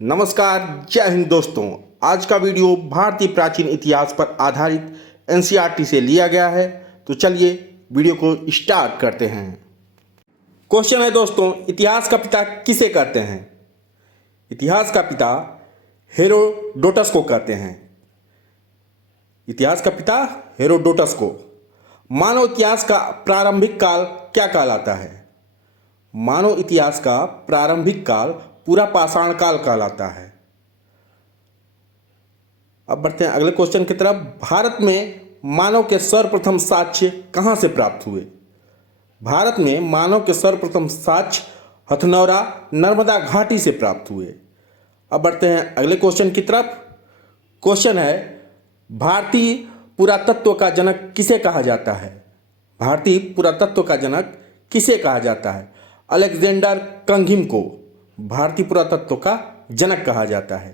नमस्कार, जय हिंद दोस्तों। आज का वीडियो भारतीय प्राचीन इतिहास पर आधारित एनसीईआरटी से लिया गया है। तो चलिए वीडियो को स्टार्ट करते हैं। क्वेश्चन है दोस्तों, इतिहास का पिता किसे कहते हैं? इतिहास का पिता हेरोडोटस को कहते हैं। इतिहास का पिता हेरोडोटस को। मानव इतिहास का प्रारंभिक काल क्या कहलाता है? मानव इतिहास का प्रारंभिक काल पूरा पाषाण काल कहलाता है। अब बढ़ते हैं अगले क्वेश्चन की तरफ। भारत में मानव के सर्वप्रथम साक्ष्य कहां से प्राप्त हुए? भारत में मानव के सर्वप्रथम साक्ष्य हथनौरा नर्मदा घाटी से प्राप्त हुए। अब बढ़ते हैं अगले क्वेश्चन की तरफ। क्वेश्चन है, भारतीय पुरातत्व का जनक किसे कहा जाता है? भारतीय पुरातत्व का जनक किसे कहा जाता है? अलेक्जेंडर कंघिम को भारतीय पुरातत्व का जनक कहा जाता है।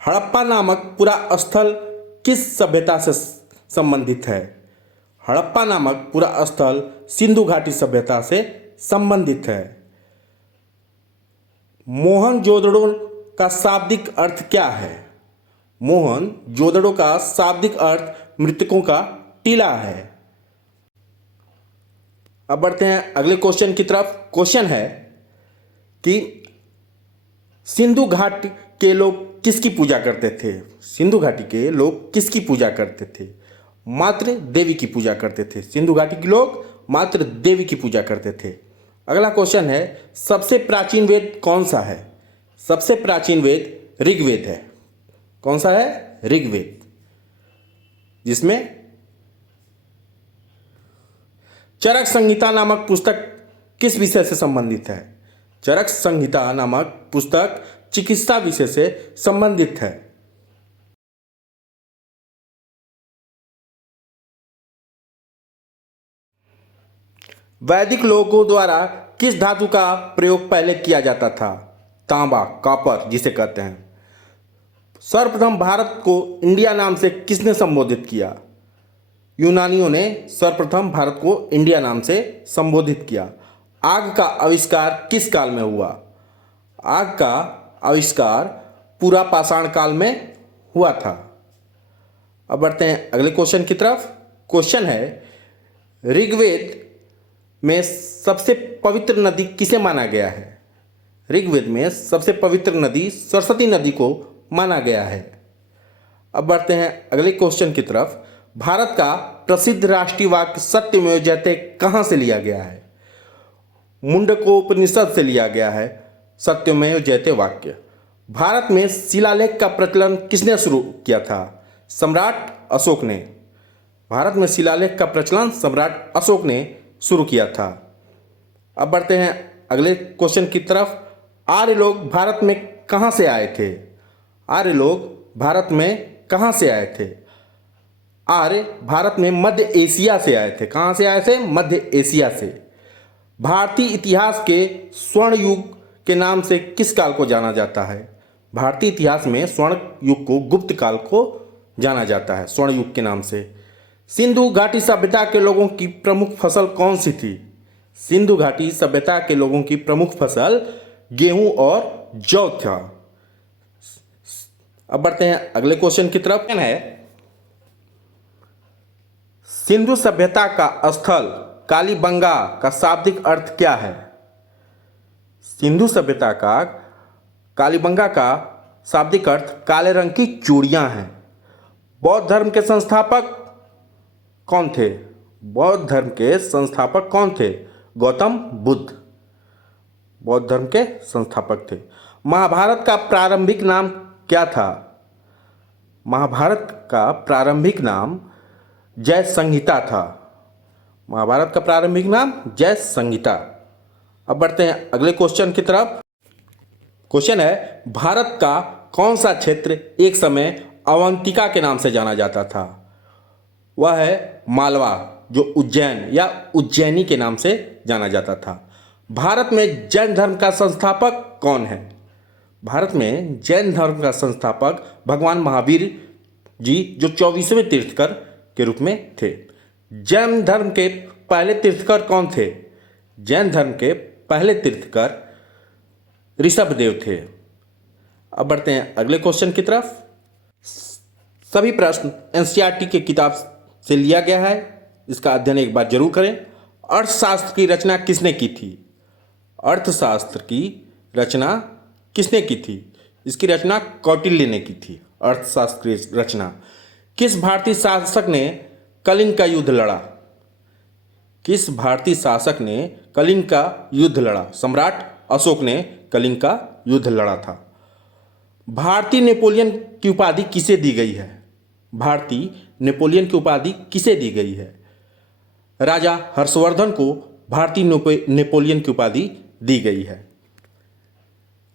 हड़प्पा नामक पुरा स्थल किस सभ्यता से संबंधित है? हड़प्पा नामक पुरा स्थल सिंधु घाटी सभ्यता से संबंधित है। मोहनजोदड़ो का शाब्दिक अर्थ क्या है? मोहनजोदड़ो का शाब्दिक अर्थ मृतकों का टीला है। अब बढ़ते हैं अगले क्वेश्चन की तरफ। क्वेश्चन है कि सिंधु घाटी के लोग किसकी पूजा करते थे? सिंधु घाटी के लोग किसकी पूजा करते थे? मातृ देवी की पूजा करते थे। सिंधु घाटी के लोग मातृ देवी की पूजा करते थे। अगला क्वेश्चन है, सबसे प्राचीन वेद कौन सा है? सबसे प्राचीन वेद ऋग्वेद है। कौन सा है? ऋग्वेद, जिसमें चरक संहिता नामक पुस्तक किस विषय से संबंधित है? चरक संहिता नामक पुस्तक चिकित्सा विषय से संबंधित है। वैदिक लोगों द्वारा किस धातु का प्रयोग पहले किया जाता था? तांबा, कॉपर जिसे कहते हैं। सर्वप्रथम भारत को इंडिया नाम से किसने संबोधित किया? यूनानियों ने सर्वप्रथम भारत को इंडिया नाम से संबोधित किया। आग का आविष्कार किस काल में हुआ? आग का आविष्कार पूरा पाषाण काल में हुआ था। अब बढ़ते हैं अगले क्वेश्चन की तरफ। क्वेश्चन है, ऋग्वेद में सबसे पवित्र नदी किसे माना गया है? ऋग्वेद में सबसे पवित्र नदी सरस्वती नदी को माना गया है। अब बढ़ते हैं अगले क्वेश्चन की तरफ। भारत का प्रसिद्ध राष्ट्रीय वाक्य सत्यमेव जयते कहाँ से लिया गया है? मुंडकोपनिषद से लिया गया है सत्यमेव जयते वाक्य। भारत में शिलालेख का प्रचलन किसने शुरू किया था? सम्राट अशोक ने। भारत में शिलालेख का प्रचलन सम्राट अशोक ने शुरू किया था। अब बढ़ते हैं अगले क्वेश्चन की तरफ। आर्य लोग भारत में कहाँ से आए थे? आर्य लोग भारत में कहाँ से आए थे? आर्य भारत में मध्य एशिया से आए थे। कहाँ से आए थे? मध्य एशिया से। भारतीय इतिहास के स्वर्ण युग के नाम से किस काल को जाना जाता है? भारतीय इतिहास में स्वर्ण युग को गुप्त काल को जाना जाता है, स्वर्ण युग के नाम से। सिंधु घाटी सभ्यता के लोगों की प्रमुख फसल कौन सी थी? सिंधु घाटी सभ्यता के लोगों की प्रमुख फसल गेहूं और जौ था। अब बढ़ते हैं अगले क्वेश्चन की तरफ। है, सिंधु सभ्यता का स्थल कालीबंगा का शाब्दिक अर्थ क्या है? सिंधु सभ्यता का कालीबंगा का शाब्दिक अर्थ काले रंग की चूड़ियां हैं। बौद्ध धर्म के संस्थापक कौन थे? बौद्ध धर्म के संस्थापक कौन थे? गौतम बुद्ध बौद्ध धर्म के संस्थापक थे। महाभारत का प्रारंभिक नाम क्या था? महाभारत का प्रारंभिक नाम जय संहिता था। महाभारत का प्रारंभिक नाम जय संहिता। अब बढ़ते हैं अगले क्वेश्चन की तरफ। क्वेश्चन है, भारत का कौन सा क्षेत्र एक समय अवंतिका के नाम से जाना जाता था? वह है मालवा, जो उज्जैन या उज्जैनी के नाम से जाना जाता था। भारत में जैन धर्म का संस्थापक कौन है? भारत में जैन धर्म का संस्थापक भगवान महावीर जी, जो 24वें तीर्थकर के रूप में थे। जैन धर्म के पहले तीर्थकर कौन थे? जैन धर्म के पहले तीर्थकर ऋषभदेव थे। अब बढ़ते हैं अगले क्वेश्चन की तरफ। सभी प्रश्न एनसीईआरटी के किताब से लिया गया है, इसका अध्ययन एक बार जरूर करें। अर्थशास्त्र की रचना किसने की थी? अर्थशास्त्र की रचना किसने की थी? इसकी रचना कौटिल्य ने की थी। अर्थशास्त्र की रचना। किस भारतीय शासक ने कलिंग का युद्ध लड़ा? किस भारतीय शासक ने कलिंग का युद्ध लड़ा? सम्राट अशोक ने कलिंग का युद्ध लड़ा था। भारतीय नेपोलियन की उपाधि किसे दी गई है? भारतीय नेपोलियन की उपाधि किसे दी गई है? राजा हर्षवर्धन को भारतीय नेपोलियन की उपाधि दी गई है।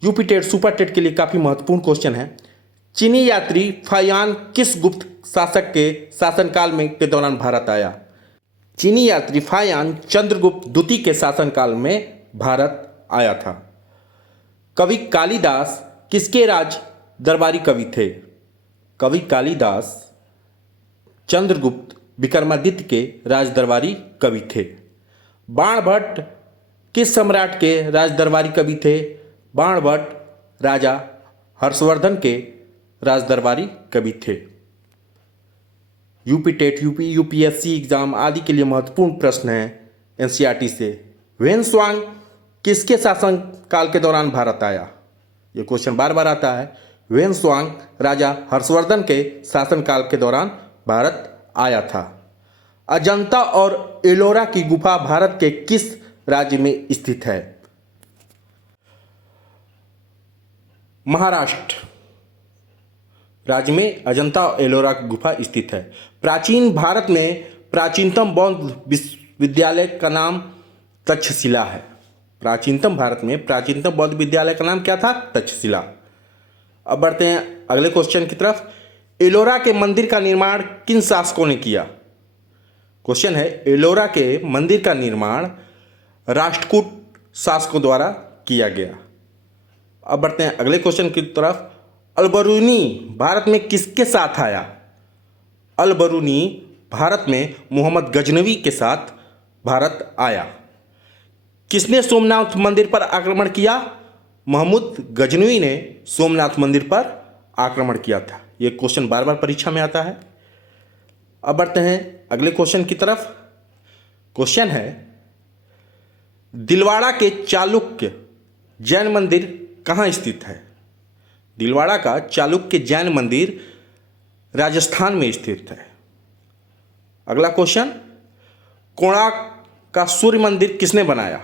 यूपी टेट सुपर टेट के लिए काफ़ी महत्वपूर्ण क्वेश्चन है। चीनी यात्री फायान किस गुप्त शासक के शासनकाल में के दौरान भारत आया? चीनी यात्री फायान चंद्रगुप्त द्वितीय के शासनकाल में भारत आया था। कवि कालिदास किसके राज दरबारी कवि थे? कवि कालिदास चंद्रगुप्त विक्रमादित्य के राज दरबारी कवि थे। बाणभट्ट किस सम्राट के राज दरबारी कवि थे? बाणभट्ट राजा हर्षवर्धन के राज दरबारी कवि थे। यूपी टेट, यूपीएससी एग्जाम आदि के लिए महत्वपूर्ण प्रश्न है एनसीईआरटी से। वेनस्वांग किसके शासन काल के दौरान भारत आया? ये क्वेश्चन बार बार आता है। वेनस्वांग राजा हर्षवर्धन के शासनकाल के दौरान भारत आया था। अजंता और एलोरा की गुफा भारत के किस राज्य में स्थित है? महाराष्ट्र राज्य में अजंता और एलोरा की गुफा स्थित है। प्राचीन भारत में प्राचीनतम बौद्ध विश्वविद्यालय का नाम तक्षशिला है। प्राचीनतम भारत में प्राचीनतम बौद्ध विद्यालय का नाम क्या था? तक्षशिला। अब बढ़ते हैं अगले क्वेश्चन की तरफ। एलोरा के मंदिर का निर्माण किन शासकों ने किया? क्वेश्चन है, एलोरा के मंदिर का निर्माण राष्ट्रकूट शासकों द्वारा किया गया। अब बढ़ते हैं अगले क्वेश्चन की तरफ। अलबरूनी भारत में किसके साथ आया? अलबरूनी भारत में मोहम्मद गजनवी के साथ भारत आया। किसने सोमनाथ मंदिर पर आक्रमण किया? महमूद गजनवी ने सोमनाथ मंदिर पर आक्रमण किया था। यह क्वेश्चन बार बार परीक्षा में आता है। अब बढ़ते हैं अगले क्वेश्चन की तरफ। क्वेश्चन है, दिलवाड़ा के चालुक्य जैन मंदिर कहाँ स्थित है? दिलवाड़ा का चालुक्य जैन मंदिर राजस्थान में स्थित है। अगला क्वेश्चन, कोणार्क का सूर्य मंदिर किसने बनाया?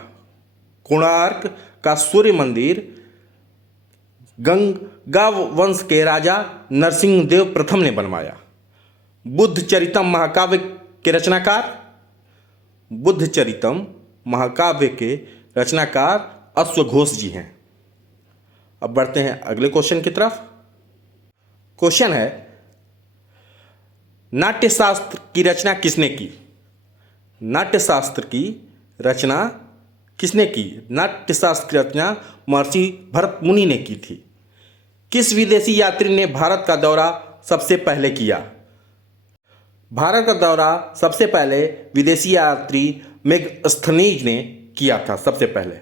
कोणार्क का सूर्य मंदिर गंगा वंश के राजा नरसिंहदेव प्रथम ने बनवाया। बुद्ध चरितम महाकाव्य के रचनाकार? बुद्ध चरितम महाकाव्य के रचनाकार अश्वघोष जी हैं। अब बढ़ते हैं अगले क्वेश्चन की तरफ। क्वेश्चन है, नाट्यशास्त्र की रचना किसने की? नाट्यशास्त्र की रचना किसने की? नाट्यशास्त्र की रचना महर्षि भरत मुनि ने की थी। किस विदेशी यात्री ने भारत का दौरा सबसे पहले किया? भारत का दौरा सबसे पहले विदेशी यात्री मेगास्थनीज ने किया था सबसे पहले।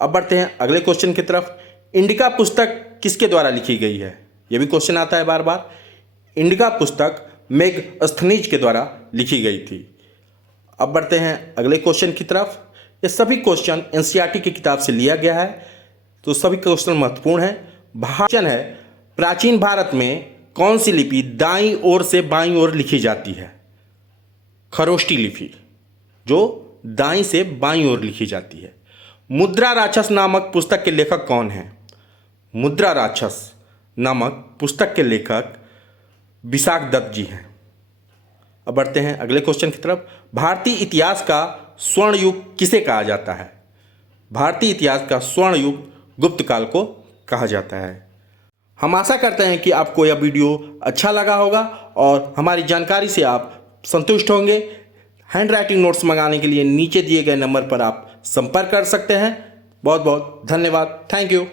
अब बढ़ते हैं अगले क्वेश्चन की तरफ। इंडिका पुस्तक किसके द्वारा लिखी गई है? यह भी क्वेश्चन आता है बार बार। इंडिका पुस्तक मेगास्थनीज के द्वारा लिखी गई थी। अब बढ़ते हैं अगले क्वेश्चन की तरफ। ये सभी क्वेश्चन एनसीईआरटी की किताब से लिया गया है, तो सभी क्वेश्चन महत्वपूर्ण है। क्वेश्चन है, प्राचीन भारत में कौन सी लिपि दाईं ओर से बाईं ओर लिखी जाती है? खरोष्टी लिपि, जो दाईं से बाईं ओर लिखी जाती है। मुद्रा राक्षस नामक पुस्तक के लेखक कौन हैं? मुद्रा राक्षस नामक पुस्तक के लेखक विशाख दत्त जी हैं। अब बढ़ते हैं अगले क्वेश्चन की तरफ। भारतीय इतिहास का स्वर्ण युग किसे कहा जाता है? भारतीय इतिहास का स्वर्ण युग गुप्त काल को कहा जाता है। हम आशा करते हैं कि आपको यह वीडियो अच्छा लगा होगा और हमारी जानकारी से आप संतुष्ट होंगे। हैंड राइटिंग नोट्स मंगाने के लिए नीचे दिए गए नंबर पर आप संपर्क कर सकते हैं। बहुत बहुत धन्यवाद। Thank you.